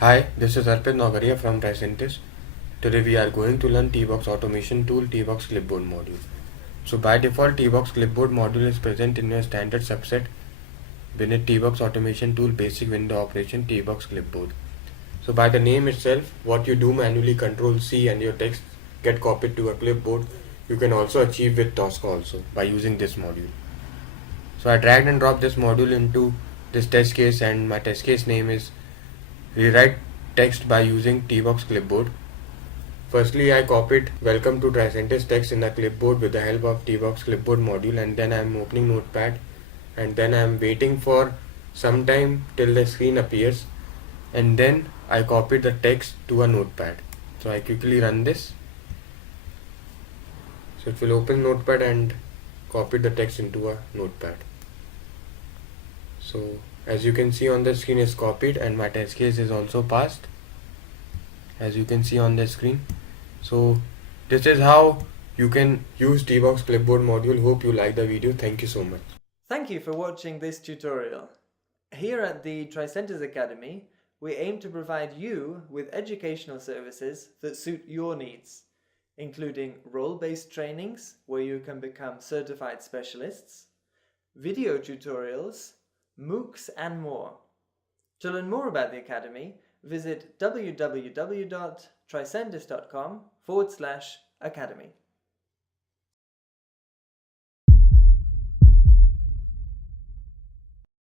Hi, this is Arpit Nagaria from Tricentis. Today we are going to learn TBox automation tool TBox Clipboard module. So by default TBox Clipboard module is present in your standard subset beneath TBox automation tool basic window operation TBox Clipboard. So by the name itself, what you do manually Control C and your text get copied to a clipboard, you can also achieve with Tosca also by using this module. So I dragged and dropped this module into this test case, and my test case name is rewrite text by using TBox Clipboard. Firstly, I copied welcome to Tricentis text in the clipboard with the help of TBox Clipboard module, and then I'm opening Notepad, and then I'm waiting for some time till the screen appears, and then I copied the text to a notepad. So I quickly run this. So it will open Notepad and copy the text into a notepad. So as you can see on the screen is copied and my test case is also passed, as you can see on the screen. So this is how you can use TBox Clipboard module. Hope you like the video. Thank you so much. Thank you for watching this tutorial. Here at the Tricentis Academy, we aim to provide you with educational services that suit your needs, including role-based trainings where you can become certified specialists, video tutorials, MOOCs and more. To learn more about the Academy, visit www.tricentis.com/academy.